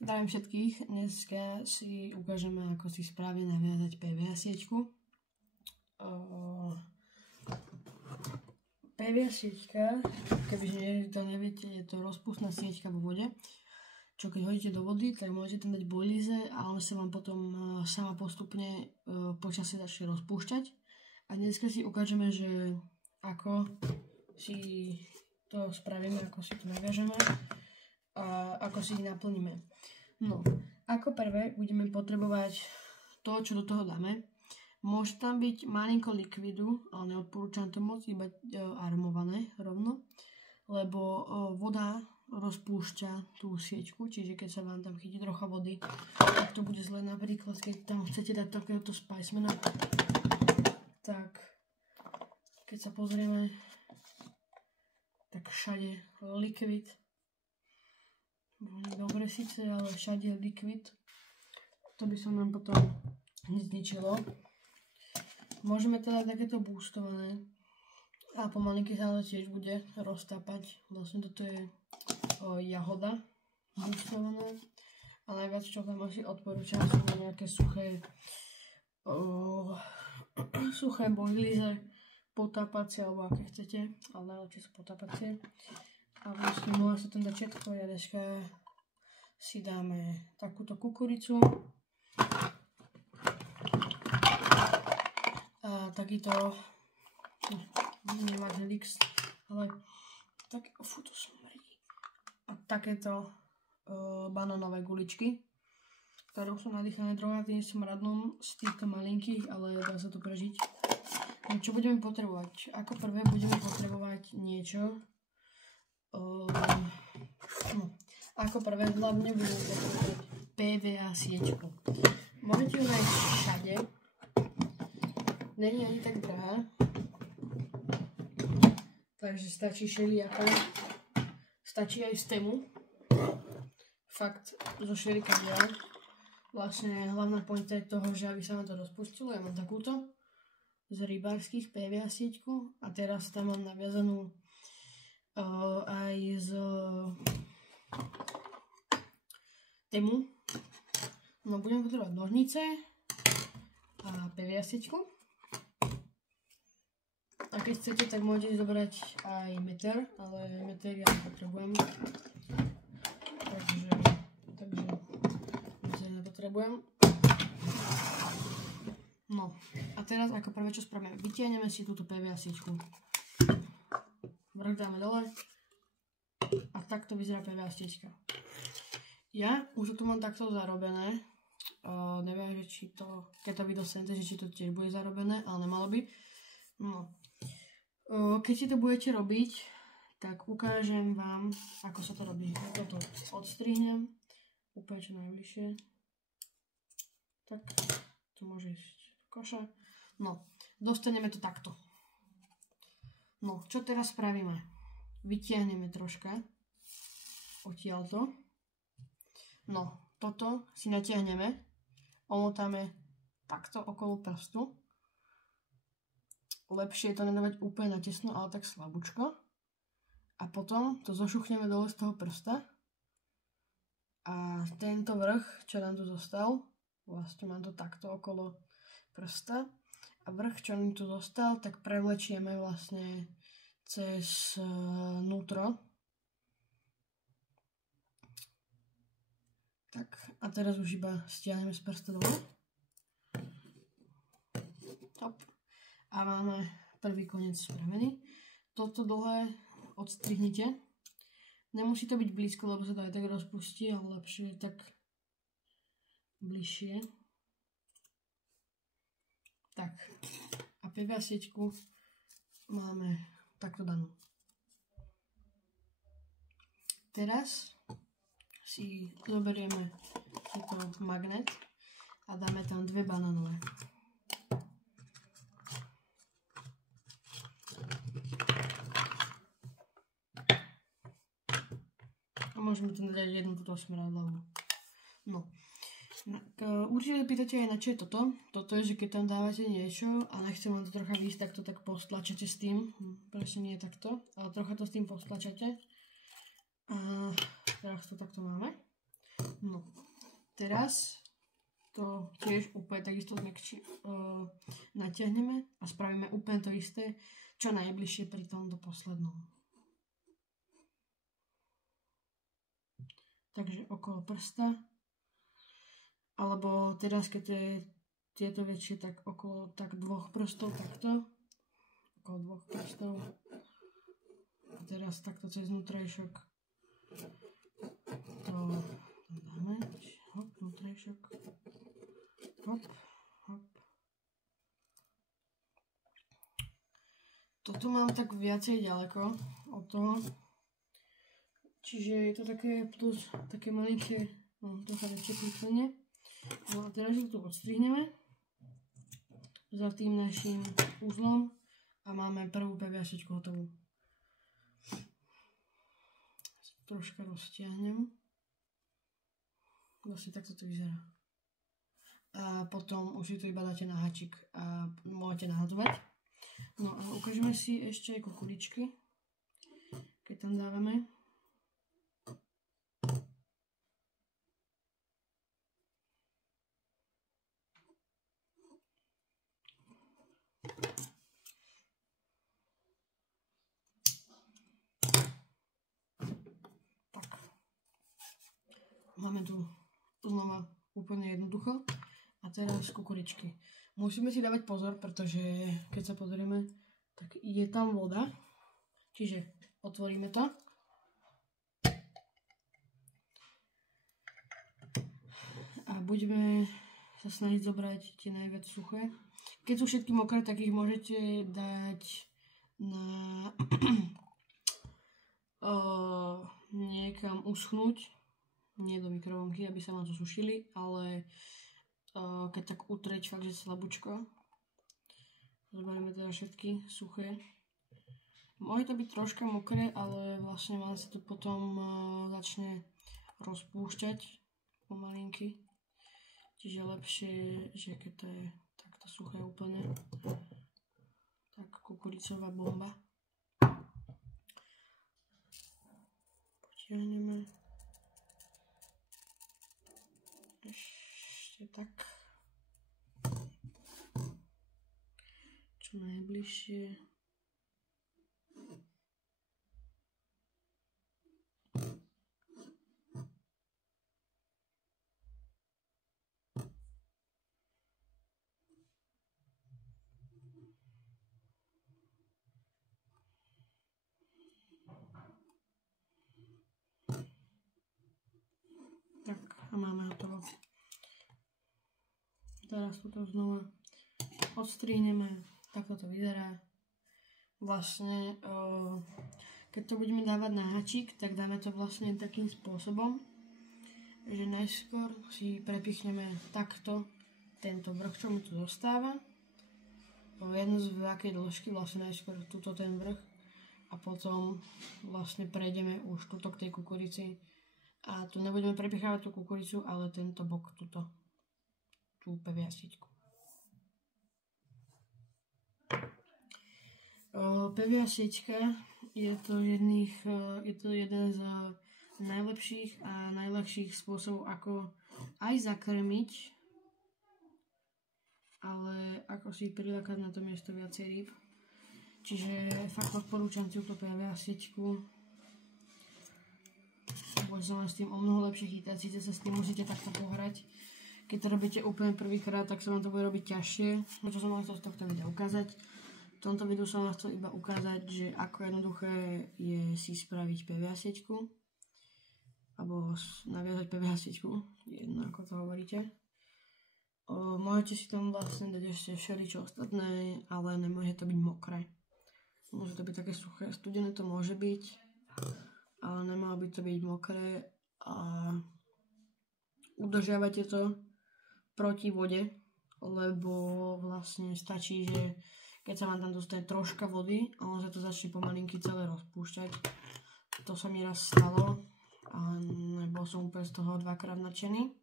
Zdravím všetkých, dneska si ukážeme, ako si správne naviazať PVA sieťku. PVA sieťka, kebyže to neviete, je to rozpustná sieťka vo vode, čo keď hodíte do vody, tak môžete tam dať bojlize a ona sa vám potom sama postupne počasie začne rozpúšťať. A dneska si ukážeme, že ako si to spravíme, ako si to naviažeme a ako si ich naplníme. No, ako prvé budeme potrebovať to, čo do toho dáme. Môže tam byť malinko likvidu, ale neodporúčam to moc, iba armované rovno, lebo voda rozpúšťa tú sieťku, čiže keď sa vám tam chytí trocha vody, tak to bude zle. Napríklad, keď tam chcete dať takéhoto spicemana, tak keď sa pozrieme, tak všade likvid. Dobre síce, ale všade je likvid. To by som nám potom zničilo. Môžeme teda takéto boostované a pomalinky sa to tiež bude roztápať. Vlastne toto je jahoda boostovaná. A najviac, čo tam asi odporúčam, sú nejaké suché bojlize, potápacie alebo aké chcete, ale najlepšie sú potápacie. A vlastne môže sa tam dať všetko. Ja dneska si dáme takúto kukuricu a takýto nemáte lix, ale tak, to smrdí. A takéto banánové guličky, ktoré sú nadýchané drogatým smradom z týchto malinkých, ale dá sa to prežiť. No, čo budeme potrebovať? Ako prvé budeme potrebovať niečo. Ako prvé hlavne budeme potrebovať PVA sieťku. Môžete ju nájsť všade. Není ani tak drahá. Takže stačí šeliaka. Stačí aj z Temu. Fakt zo šerikadla. Vlastne hlavná pointa je toho, že aby sa vám to rozpustilo. Ja mám takúto z rybárskych PVA sieťku a teraz tam mám naviazanú aj z Temu. No, budeme potrebovať nožnice a PVA sieťku. A keď chcete, tak môžete zobrať aj meter, ale meter ja nepotrebujem. Takže meter nepotrebujem. No, a teraz ako prvé, čo spravíme? Vytiahneme si túto PVA sieťku. Vrch dáme dole a takto vyzerá PVA sieťka. Ja už to mám takto zarobené. Neviem, že či to, keď to vy dostanete, že či to tiež bude zarobené, ale nemalo by. No. Keď si to budete robiť, tak ukážem vám, ako sa to robí. Ja toto odstrihnem úplne čo najbližšie. Tak, to môže ísť koša. No, dostaneme to takto. No, čo teraz spravíme? Vytiahneme troška odtiaľto. No, toto si natiahneme, omotáme takto okolo prstu. Lepšie je to nedávať úplne natesno, ale tak slabúčko. A potom to zošuchneme dole z toho prsta. A tento vrch, čo nám tu zostal, vlastne mám to takto okolo prsta. A vrch, čo nám tu zostal, tak prevlečieme vlastne cez nutro. Tak, a teraz už iba stiahneme z prsta dole. Top. A máme prvý koniec spravený. Toto dole odstrihnite. Nemusí to byť blízko, lebo sa to aj tak rozpustí, ale lepšie je tak bližšie. Tak. A PVA sieťku máme takto danú. Teraz si zoberieme tento magnet a dáme tam dve banánové. A môžeme tam dať jednu túto smradlavú. No. Určite pýtate aj na čo je toto. Toto je, že keď tam dávate niečo a nechcem vám to trocha výjsť, tak to tak postlačate s tým. Presne nie takto, ale trocha to s tým postlačate. A teraz to takto máme. No teraz to tiež úplne takisto natiahneme a spravíme úplne to isté, čo najbližšie pri tomto poslednom. Takže okolo prsta, alebo teraz keď tieto väčšie, tak okolo tak 2 prstov, takto, okolo 2 prstov a teraz takto cez vnútrejšok to dáme, hop, vnútrejšok, hop, hop. Toto mám tak viacej ďaleko od toho, čiže je to také plus, také malinké, no trocha väčšie plýtvanie. No a teraz ich tu odstrihneme za tým naším uzlom a máme prvú peviašičku hotovú. Troška roztiahnem. Vlastne takto to vyzerá. A potom už si to iba dáte na háčik a môžete nahadzovať. No a ukážeme si ešte aj kukuličky, keď tam dávame. Tak. Máme tu znova úplne jednoducho. A teraz kukuričky. Musíme si dávať pozor, pretože keď sa pozrieme, tak je tam voda. Čiže otvoríme to. A budeme sa snažiť zobrať tie najviac suché. Keď sú všetky mokré, tak ich môžete dať na niekam uschnúť. Nie do mikrovlnky, aby sa vám to sušili, ale keď tak utrieť fakt, že slabúčko. Zoberieme teda všetky suché. Môže to byť troška mokré, ale vlastne vám sa to potom začne rozpúšťať pomalinky. Čiže lepšie, že keď to je takto suché úplne, tak kukuricová bomba. Potiahneme. Ešte tak. Čo najbližšie. Tak a máme hotovo. Teraz toto znova odstrihneme. Takto to vyzerá. Vlastne, keď to budeme dávať na háčik, tak dáme to vlastne takým spôsobom, že najskôr si prepichneme takto tento vrch, čo mi tu zostáva. Jedno z veľkej dĺžky, vlastne najskôr tuto ten vrch a potom vlastne prejdeme už tuto k tej kukurici. A tu nebudeme prepichávať tú kukuricu, ale tento bok tuto, tú peviastičku. Peviastička je to jeden z najlepších a najľahších spôsobov, ako aj zakrmiť, ale ako si prilákať na to miesto viacej rýb. Čiže fakt odporúčam túto peviastičku. Bude sa vám s tým o mnoho lepšie chytať, síce sa s tým musíte takto pohrať. Keď to robíte úplne prvýkrát, tak sa vám to bude robiť ťažšie. Čo som vám chcel z tohto videa ukázať. V tomto videu som vám chcel iba ukázať, že ako jednoduché je si spraviť peviastičku. Alebo naviazať peviastičku, jedno ako to hovoríte. Môžete si tam vlastne dať ešte všeličo ostatné, ale nemôže to byť mokré. Môže to byť také suché, studené to môže byť, ale nemalo by to byť mokré a udržiavate to proti vode, lebo vlastne stačí, že keď sa vám tam dostane troška vody, ono sa to začne pomalinky celé rozpúšťať. To sa mi raz stalo a nebol som úplne z toho dvakrát nadšený.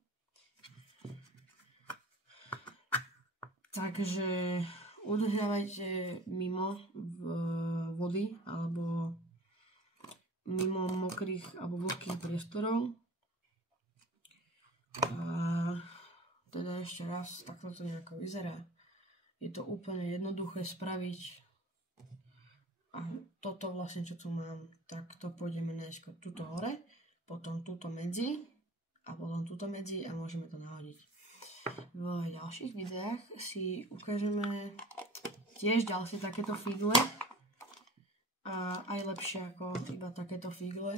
Takže udržiavajte mimo vody alebo mimo mokrých alebo vlhkých priestorov. A teda ešte raz, takto to nejako vyzerá. Je to úplne jednoduché spraviť. A toto vlastne, čo tu mám, tak to pôjdeme najskôr tuto hore, potom tuto medzi a potom tuto medzi a môžeme to nahodiť. V ďalších videách si ukážeme tiež ďalšie takéto figle a aj lepšie ako iba takéto figle.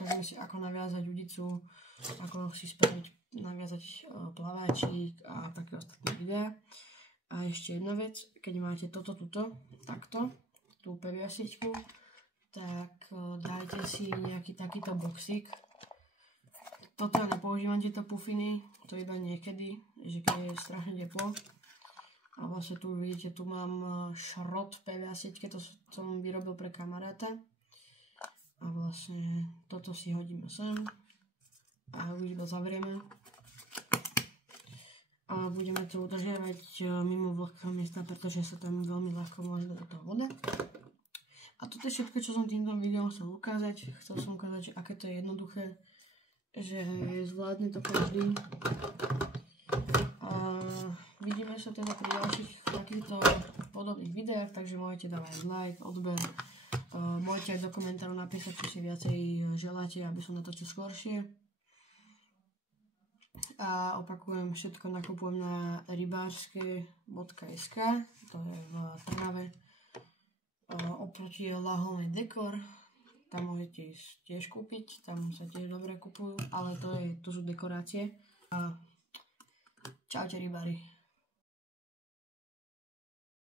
Ukážeme si, ako naviazať udicu, ako si spraviť, naviazať plaváčik a také ostatné videá. A ešte jedna vec, keď máte toto takto, tú peviasičku, tak dajte si nejaký takýto boxík. Toto ja nepoužívam tieto pufiny, to iba niekedy, že keď je strašne teplo. A vlastne tu vidíte, tu mám šrot peviasičke, to som vyrobil pre kamaráta. A vlastne toto si hodíme sem a už iba zavrieme. A budeme to udržiavať mimo vlhkého miesta, pretože sa tam veľmi ľahko môže dať do toho voda. A toto je všetko, čo som týmto videom chcel ukázať. Chcel som ukázať, že aké to je jednoduché, že zvládne to každý. A vidíme sa teda pri ďalších takýchto podobných videách, takže môžete dávať like, odber. Môžete aj do komentárov napísať, čo si viacej želáte, aby som natočil skôršie. A opakujem, všetko nakupujem na rybárske.sk, to je v Trnave, oproti Laholnej Dekor, tam môžete ísť tiež kúpiť, tam sa tiež dobre kupujú, ale to sú dekorácie. A čaute rybári.